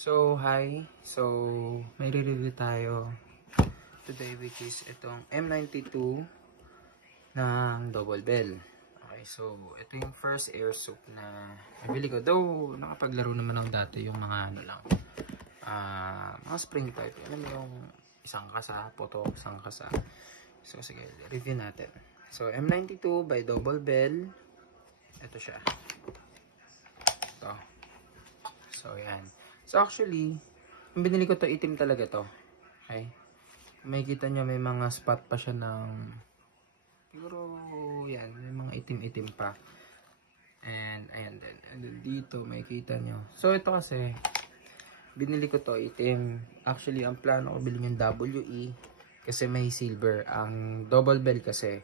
So, hi. So, may re-review tayo today which is itong M92 ng Double Bell. Okay, so ito yung first air soup na nabili ko. Though, nakapaglaro naman ako dati yung mga ano lang. Mga spring type. Alam mo yung isang kasa, putok, isang kasa. So, sige, review natin. So, M92 by Double Bell. Ito siya. Ito. So, yan. So, actually, yung binili ko to, itim talaga to. Okay? May kita nyo, may mga spot pa siya ng, siguro, yan, may mga itim-itim pa. And, ayan din. And dito, may kita nyo. So, ito kasi, binili ko to, itim. Actually, ang plano ko bilhin yung WE, kasi may silver. Ang Double Bell kasi,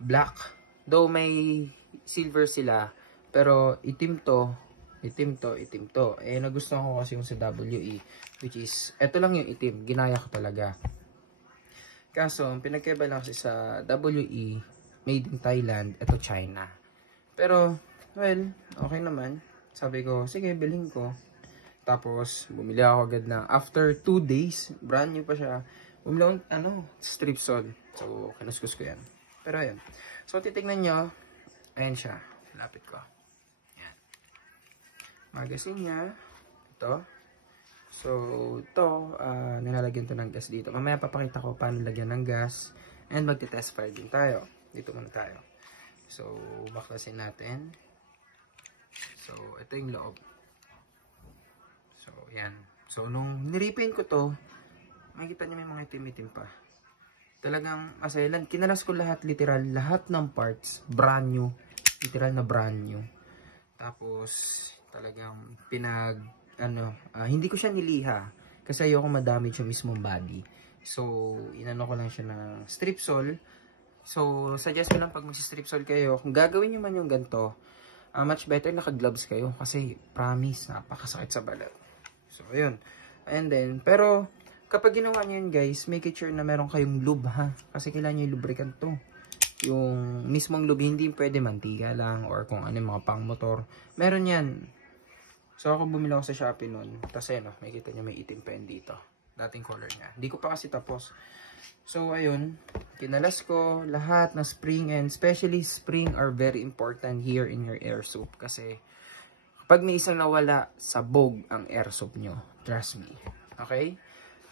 black. Though may silver sila, pero itim to. Itim to. Eh, nagustuhan ko kasi yung sa WE, which is, eto lang yung itim. Ginaya ko talaga. Kaso, ang pinagkaiba lang kasi sa WE, made in Thailand, eto China. Pero, well, okay naman. Sabi ko, sige, bilhin ko. Tapos, bumili ako agad na, after 2 days, brand new pa siya, bumili ako, strip sole. So, kinuskus ko yan. Pero, ayan. So, titignan nyo, ayan siya. Lapit ko. Magazine niya, ito. So, ito, nilalagyan to ng gas dito. Mamaya papakita ko paano lagyan ng gas. And magte-test fire din tayo. Dito muna tayo. So, baklasin natin. So, ito yung loob. So, yan. So, nung niripin ko to, makikita niyo may mga itim-itim pa. Talagang, masayalan. Kinalas ko lahat, literal, lahat ng parts, brand new. Literal na brand new. Tapos, talagang hindi ko siya niliha kasi ayoko madamage yung mismong body. So, inano ko lang siya ng strip sole. So, suggest ko lang pag mag-strip sole kayo, kung gagawin nyo man yung ganito, much better naka-gloves kayo kasi promise, napakasakit sa balat. So, ayun. And then, pero, kapag ginawa nyo yun guys, make it sure na meron kayong lube ha. Kasi kailangan nyo yung lubricant to. Yung mismong lube, hindi pwede mantika lang or kung ano yung mga pang motor. Meron yan. So, ako bumili ako sa Shopee nun. Tapos, may kita nyo may itim pa yun dito. Dating color niya. Hindi ko pa kasi tapos. So, ayun. Kinalas ko lahat na spring and especially spring are very important here in your air soup. Kasi, kapag may isang nawala, sabog ang air soup nyo. Trust me. Okay?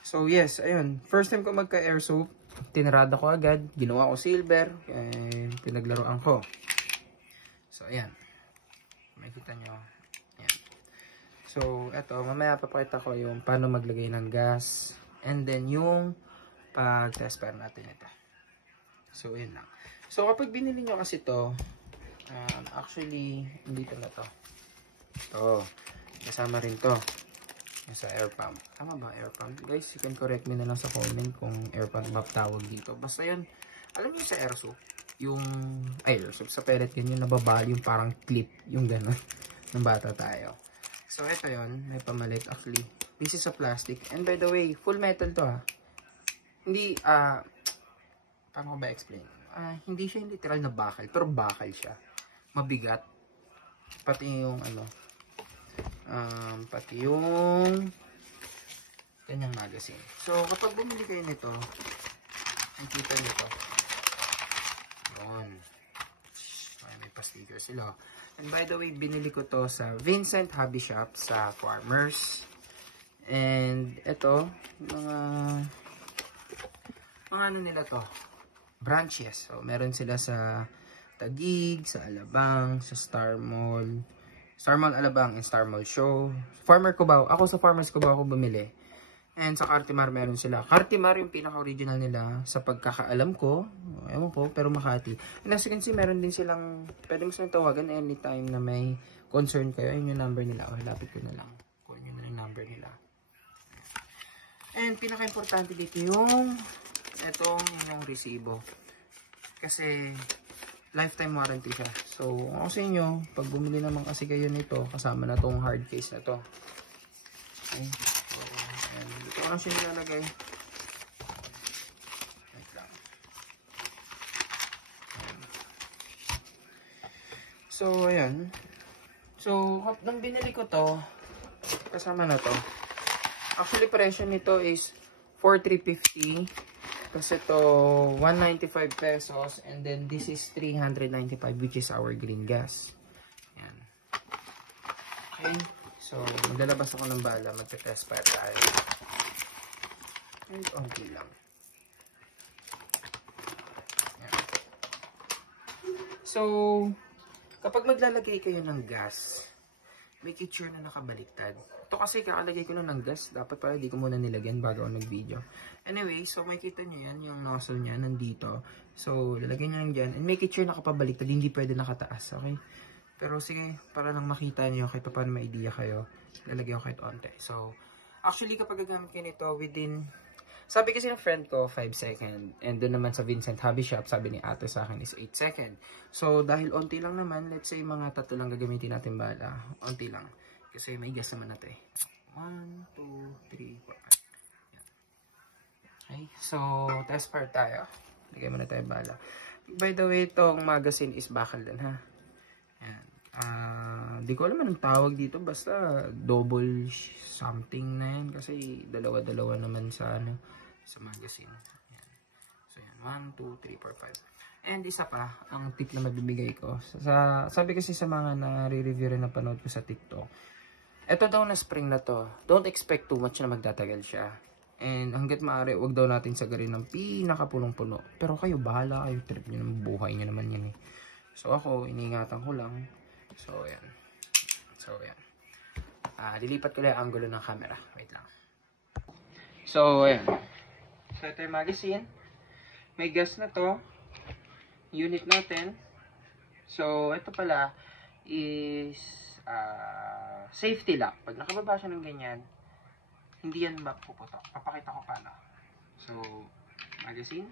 So, yes. Ayun. First time ko magka-air soup. Tinarada ko agad. Ginawa ko silver. And pinaglaruan ko. So, ayan. Makikita nyo. So, eto, mamaya papakita ko yung paano maglagay ng gas. And then, yung pag-test fire natin ito. So, yun lang. So, kapag binili nyo kasi ito, actually, dito na to. Ito, kasama rin to. Yung sa air pump. Tama ba air pump? Guys, you can correct me na lang sa comment kung air pump map tawag dito. Basta yun, alam nyo sa air soup, yung, air soup, sa pellet yun, yung nababali, yung parang clip, yung gano'n, ng bata tayo. So, ito yun. May pamalit. Actually, this is a plastic. And by the way, full metal to ha. Hindi, paano ko ba explain? Hindi siya literal na bakal. Pero bakal siya. Mabigat. Pati yung, pati yung kanyang magazine. So, kapag bumili kayo nito, nakikita nito. Yun. May pa-sticker sila. And by the way, binili ko to sa Vincent Hobby Shop sa Farmers. And ito, mga ano nila to? Branches. So, meron sila sa Taguig, sa Alabang, sa Star Mall. Star Mall Alabang and Star Mall Show. Farmer Cubao. Ako sa Farmers Cubao ako bumili. And sa Cartimar meron sila. Cartimar yung pinaka-original nila sa pagkakaalam ko. Ewan ko, pero Makati. And as you can see, meron din silang, pwede mo silang tawagan anytime na may concern kayo. Ayun yung number nila. O, lapit ko na lang. Kuha nyo na yung number nila. And pinaka-importante dito yung yung resibo. Kasi lifetime warranty siya. So, ako sa inyo, pag bumili naman kasi kayo nito, kasama na tong hard case na to. Okay. And dito ko lang siya nilalagay. Wait lang. So, ayan. So, nang binili ko to, kasama na to. Actually, presyo nito is 4,350. Tapos ito, 195 pesos. And then, this is 395, which is our green gas. Yan. Okay. So, maglalabas ako ng bala. Magte-test fire tayo. And, okay lang. Yan. So, kapag maglalagay kayo ng gas, make it sure na nakabaliktad. Ito kasi kakalagay ko lang ng gas. Dapat pala di ko muna nilagyan bago ako nag-video. Anyway, so makikita nyo yan. Yung nozzle nya nandito. So, lalagyan nyo lang dyan. And make it sure nakapabaliktad. Hindi pwede nakataas. Okay? Pero sige, para lang makita nyo kahit paano may idea kayo. Lalagyan ko kahit onte. So, actually kapag gagamit kayo nito within... Sabi kasi ng friend ko, 5 second. And doon naman sa Vincent Hobby Shop, sabi ni ate sa akin is 8 second. So, dahil onti lang naman, let's say mga 3 lang gagamitin natin bala. Onti lang. Kasi may gas naman natin. 1, 2, 3, 4. Okay. So, test part tayo. Lagay muna tayo bala. By the way, itong magazine is bakal din, ha? Yan. Di ko alam anong tawag dito. Basta double something na yan. Kasi dalawa-dalawa naman sa sa magazine. Yan. So yan, 1, 2, 3, 4, 5. And isa pa, ang tip na mabibigay ko. Sabi kasi sa mga nare-review rin na panood ko sa TikTok, ito daw na spring na to, don't expect too much na magtatagal siya. And hanggat maaari, wag daw natin sagarin ng pinakapunong-puno. Pero kayo, bahala kayo. Trip nyo naman, buhay nyo naman yan eh. So ako, iniingatan ko lang. So yan. So yan. Lilipat ko lang ang angulo ng camera. Wait lang. So yan. So ito yung magazine. May gas na to. Unit natin. So ito pala is safety lock. Pag nakababa siya ng ganyan, hindi yan mapuputok. Papakita ko paano. So magazine.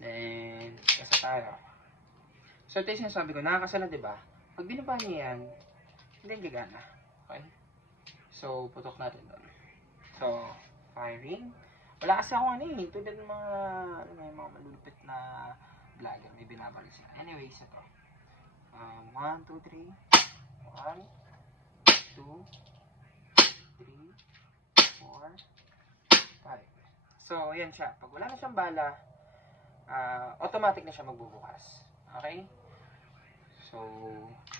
Then kasa tayo. So ito yung sinasabi ko, nakakasala diba? Pag binaba niyo yan, hindi gagana. Okay? So putok natin doon. So firing. Wala kasi ako tulad ng mga malulupit na vlogger, may binabalik sila. Anyways, ito. 1, 2, 3. 1, 2, 3, 4, 5. So, yan siya. Pag wala na siyang bala, automatic na siya magbubukas. Okay? So,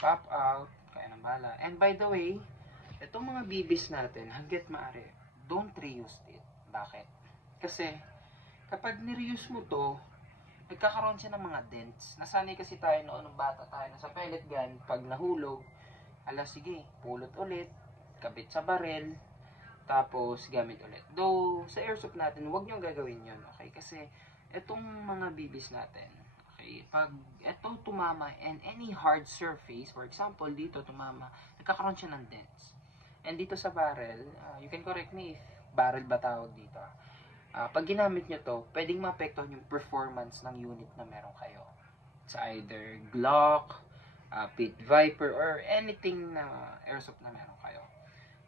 pop out, kaya ng bala. And by the way, itong mga bibis natin, hanggat maaari, don't reuse it. Bakit? Kasi, kapag nireuse mo to, nagkakaroon siya ng mga dents. Nasanay kasi tayo noon ng bata tayo na sa pellet gun, pag nahulog, sige, pulot ulit, kabit sa barel, tapos gamit ulit. Though, sa airsoft natin, huwag nyo gagawin yun, okay? Kasi, itong mga bibis natin, okay, pag ito tumama and any hard surface, for example, dito tumama, nagkakaroon siya ng dents. And dito sa barrel, you can correct me if barrel ba tawag dito. Pag ginamit nyo to, pwedeng maapektuhan yung performance ng unit na meron kayo. It's either Glock, Pit Viper, or anything na airsoft na meron kayo.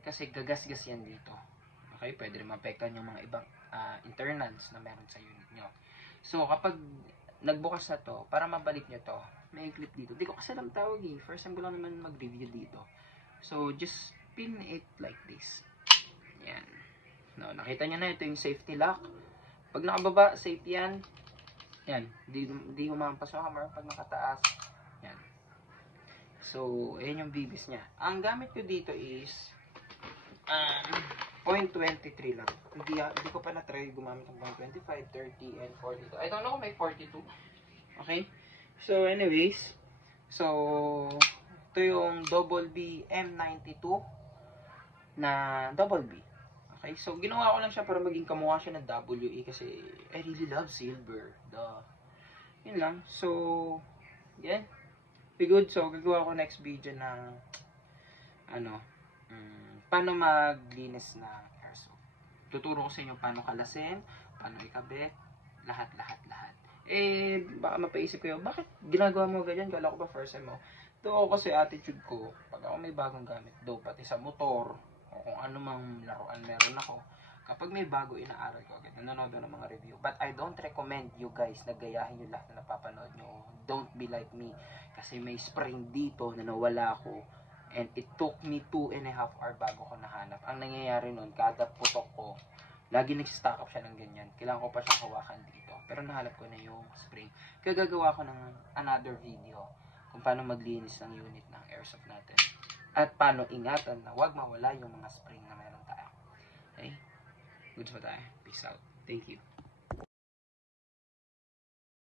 Kasi gagasgas yan dito. Okay, pwede rin maapektuhan yung mga ibang internals na meron sa unit nyo. So, kapag nagbukas na to, para mabalik nyo to, may clip dito. Di ko kasi alam tawag eh. First time ko lang naman mag-review dito. So, just pin it like this. Yan. No, nakita nyo na, ito yung safety lock. Pag nakababa, safe yan. Yan. Di humampas sa hammer. Pag nakataas, yan. So, ayan yung bibis niya. Ang gamit ko dito is 0.23 lang. Hindi ko pa na-try gumamit ng 0.25, 30, and 42. I don't know kung may 42. Okay? So, anyways. So, ito yung Double B M92 na Double B. Okay? So, ginawa ko lang siya para maging kamukha siya ng WE kasi I really love silver. Yun lang. So, yan. Be good. So, gagawa ko next video ng paano maglinis na airsoft. Tuturo ko sa inyo paano kalasin, paano ikabit, lahat. Eh, baka mapaisip kayo, bakit ginagawa mo ganyan? Kala ko ba first time mo? Ito kasi attitude ko, pag ako may bagong gamit, pati sa motor, o kung ano mang laruan meron ako, kapag may bago, inaaral ko agad, nanonood ng mga review. But I don't recommend you guys na gayahin yung lahat na napapanood nyo. Don't be like me. Kasi may spring dito na nawala ako. And it took me 2.5 hours bago ko nahanap. Ang ang nangyayari nun, kada putok ko, lagi nag-stack up siya ng ganyan. Kailangan ko pa siyang hawakan dito. Pero nahalap ko na yung spring. Kaya gagawa ko ng another video kung paano maglinis ng unit ng airsoft natin. At paano ingatan na wag mawala yung mga spring na meron tayo. Okay? Goods pa tayo. Peace out. Thank you.